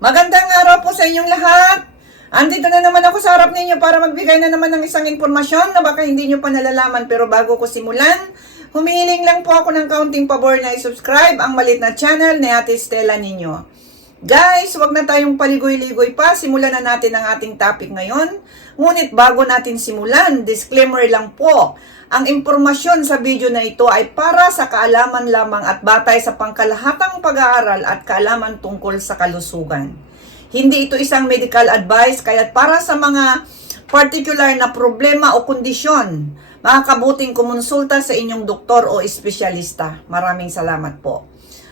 Magandang araw po sa inyong lahat. Andito na naman ako sa harap ninyo para magbigay na naman ng isang impormasyon na baka hindi nyo pa nalalaman pero bago ko simulan, humihiling lang po ako ng kaunting pabor na i-subscribe ang malit na channel ni Ate Stella ninyo. Guys, wag na tayong paligoy-ligoy pa. Simulan na natin ang ating topic ngayon. Ngunit bago natin simulan, disclaimer lang po. Ang impormasyon sa video na ito ay para sa kaalaman lamang at batay sa pangkalahatang pag-aaral at kaalaman tungkol sa kalusugan. Hindi ito isang medical advice, kaya para sa mga particular na problema o kondisyon, makakabuting kumonsulta sa inyong doktor o espesyalista. Maraming salamat po.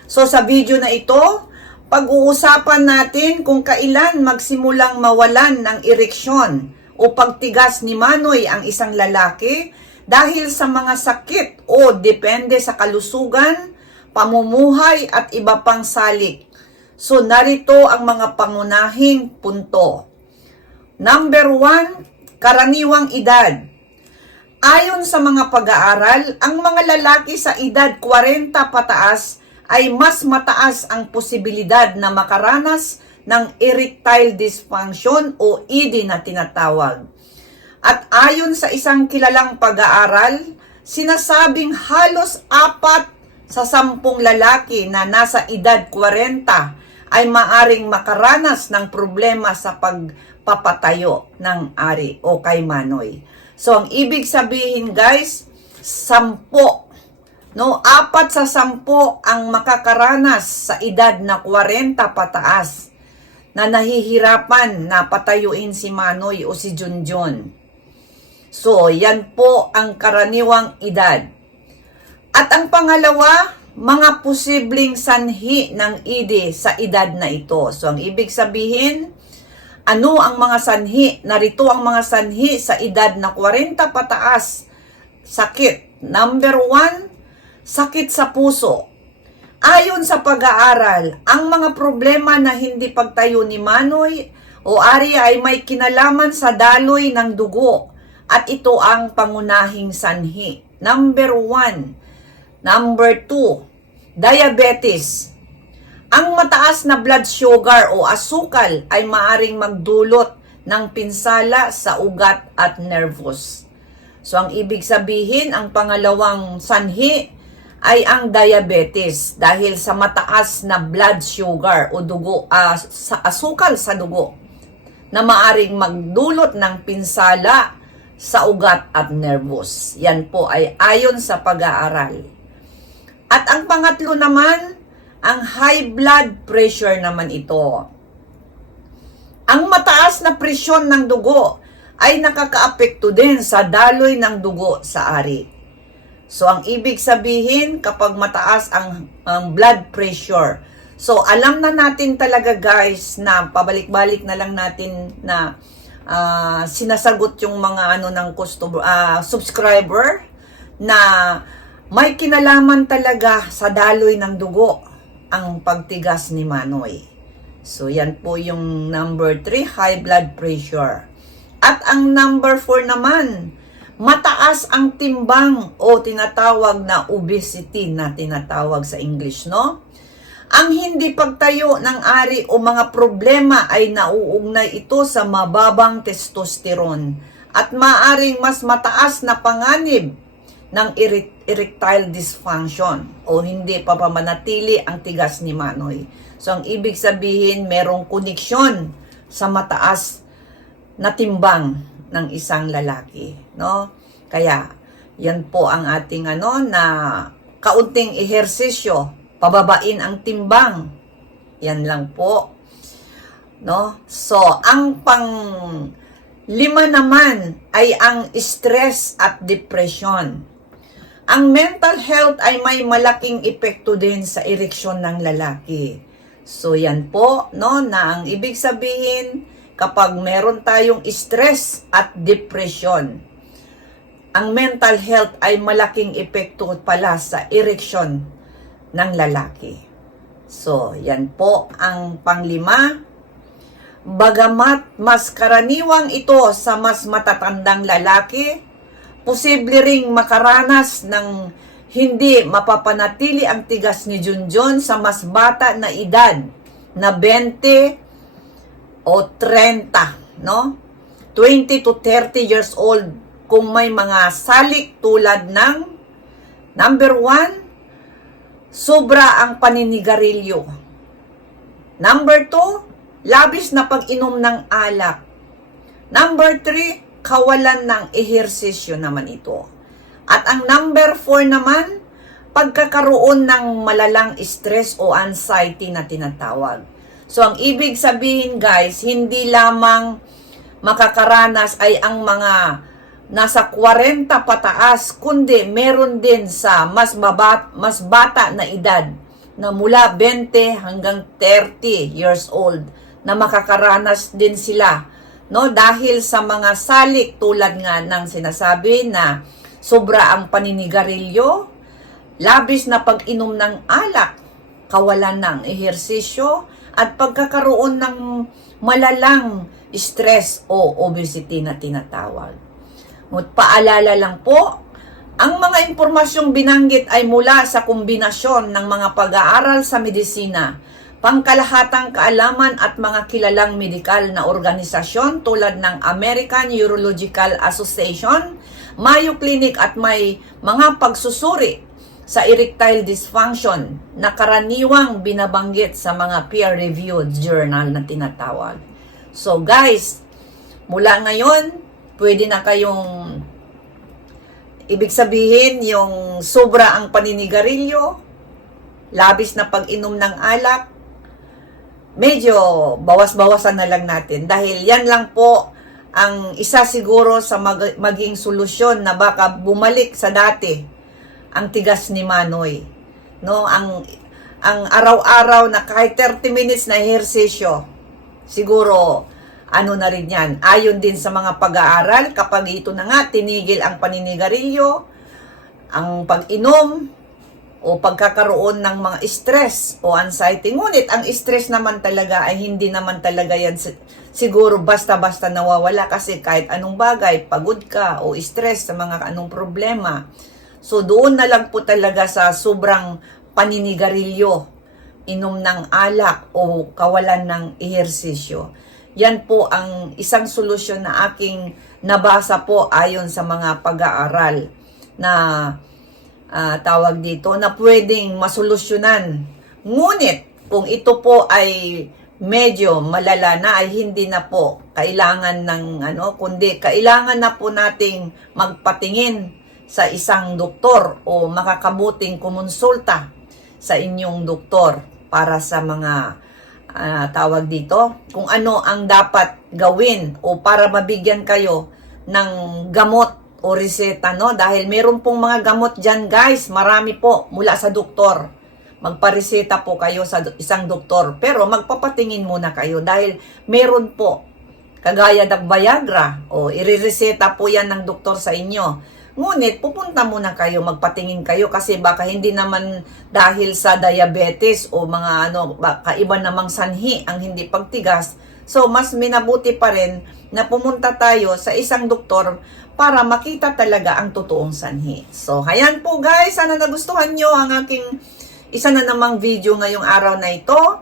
So sa video na ito, pag-uusapan natin kung kailan magsimulang mawalan ng ereksyon o pagtigas ni Manoy ang isang lalaki dahil sa mga sakit o depende sa kalusugan, pamumuhay at iba pang salik. So narito ang mga pangunahing punto. Number one, karaniwang edad. Ayon sa mga pag-aaral, ang mga lalaki sa edad 40 pataas ay mas mataas ang posibilidad na makaranas ng erectile dysfunction o ED na tinatawag. At ayon sa isang kilalang pag-aaral, sinasabing halos apat sa sampung lalaki na nasa edad 40 ay maaring makaranas ng problema sa pagpapatayo ng ari o kay Manoy. So, ang ibig sabihin guys, sampo, no? Apat sa sampo ang makakaranas sa edad na 40 pataas na nahihirapan na patayuin si Manoy o si Junjun. So, yan po ang karaniwang edad. At ang pangalawa, mga posibleng sanhi ng ide sa edad na ito. So, ang ibig sabihin, ano ang mga sanhi? Narito ang mga sanhi sa edad na 40 pataas. Sakit. Number one, sakit sa puso. Ayon sa pag-aaral, ang mga problema na hindi pagtayo ni Manoy o Ari ay may kinalaman sa daloy ng dugo at ito ang pangunahing sanhi. Number one. Number two, diabetes. Ang mataas na blood sugar o asukal ay maaring magdulot ng pinsala sa ugat at nervous. So ang ibig sabihin, ang pangalawang sanhi ay ang diabetes dahil sa mataas na blood sugar o dugo, ah, sa asukal sa dugo na maaring magdulot ng pinsala sa ugat at nervous. Yan po ay ayon sa pag-aaral. At ang pangatlo naman, ang high blood pressure naman ito. Ang mataas na presyon ng dugo ay nakakaapekto din sa daloy ng dugo sa ari. So, ang ibig sabihin, kapag mataas ang, ang blood pressure, so alam na natin talaga guys na pabalik-balik na lang natin na ah, sinasagot yung mga ano ng customer, ah, subscriber na may kinalaman talaga sa daloy ng dugo ang pagtigas ni Manoy. So, yan po yung number 3, high blood pressure. At ang number 4 naman, mataas ang timbang o tinatawag na obesity na tinatawag sa English, no? Ang hindi pagtayo ng ari o mga problema ay nauugnay ito sa mababang testosterone at maaring mas mataas na panganib ng ere- erectile dysfunction o hindi pa pamanatili ang tigas ni Manoy. So, ang ibig sabihin, merong koneksyon sa mataas na timbang ng isang lalaki, no? Kaya, yan po ang ating ano na kaunting ehersisyo, pababain ang timbang. Yan lang po. No? So, ang pang lima naman ay ang stress at depression. Ang mental health ay may malaking epekto din sa ereksyon ng lalaki. So yan po, no, na ang ibig sabihin kapag meron tayong stress at depression, ang mental health ay malaking epekto pala sa ereksyon ng lalaki. So, yan po ang panglima. Bagamat mas karaniwang ito sa mas matatandang lalaki, posible ring makaranas ng hindi mapapanatili ang tigas ni Junjun sa mas bata na edad na 20 o 30, no? 20 to 30 years old kung may mga salik tulad ng number 1, sobra ang paninigarilyo. Number 2, labis na pag-inom ng alak. Number 3, kawalan ng ehersisyo naman ito. At ang number 4 naman, pagkakaroon ng malalang stress o anxiety na tinatawag. So, ang ibig sabihin guys, hindi lamang makakaranas ay ang mga nasa 40 pataas, kundi meron din sa mas, babat, mas bata na edad na mula 20 hanggang 30 years old na makakaranas din sila no? Dahil sa mga salik tulad nga ng sinasabi na sobra ang paninigarilyo labis na pag-inom ng alak, kawalan ng ehersisyo, at pagkakaroon ng malalang stress o obesity na tinatawag. Paalala lang po, ang mga impormasyong binanggit ay mula sa kombinasyon ng mga pag-aaral sa medisina, pangkalahatang kaalaman at mga kilalang medikal na organisasyon tulad ng American Urological Association, Mayo Clinic at may mga pagsusuri sa erectile dysfunction na karaniwang binabanggit sa mga peer-reviewed journal na tinatawag. So guys, mula ngayon, pwede na kayong ibig sabihin yung sobra ang paninigarilyo, labis na pag-inom ng alak, medyo bawas-bawasan na lang natin dahil yan lang po ang isa siguro sa mag- maging solusyon na baka bumalik sa dati ang tigas ni Manoy. No, ang ang araw-araw na kahit 30 minutes na ehersisyo, siguro ano na rin yan. Ayon din sa mga pag-aaral, kapag ito na nga, tinigil ang paninigarilyo, ang pag-inom, o pagkakaroon ng mga stress o anxiety. Ngunit ang stress naman talaga ay hindi naman talaga yan si- siguro basta-basta nawawala kasi kahit anong bagay, pagod ka o stress sa mga anong problema. So doon na lang po talaga sa sobrang paninigarilyo, inom ng alak o kawalan ng ehersisyo. Yan po ang isang solusyon na aking nabasa po ayon sa mga pag-aaral na ah, tawag dito na pwedeng masolusyonan. Ngunit kung ito po ay medyo malala na ay hindi na po kailangan ng ano kundi kailangan na po nating magpatingin sa isang doktor o makakabuting kumonsulta sa inyong doktor para sa mga ah, tawag dito kung ano ang dapat gawin o para mabigyan kayo ng gamot o reseta, no? Dahil meron pong mga gamot dyan, guys. Marami po mula sa doktor. Magpareseta po kayo sa isang doktor. Pero magpapatingin muna kayo dahil meron po kagaya ng Viagra o irireseta po yan ng doktor sa inyo. Ngunit pupunta muna kayo, magpatingin kayo kasi baka hindi naman dahil sa diabetes o mga ano, baka iba namang sanhi ang hindi pagtigas. So mas minabuti pa rin na pumunta tayo sa isang doktor para makita talaga ang totoong sanhi. So, ayan po guys, sana nagustuhan nyo ang aking isa na namang video ngayong araw na ito.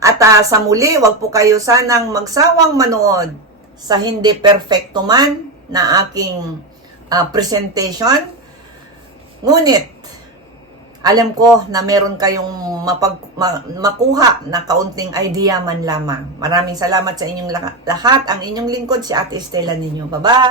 At ah, sa muli, wag po kayo sanang magsawang manood sa hindi perfecto man na aking ah, presentation. Ngunit, alam ko na meron kayong mapag, ma- makuha na kaunting idea man lamang. Maraming salamat sa inyong lahat. Ang inyong lingkod, si Ate Estela ninyo. Bye-bye!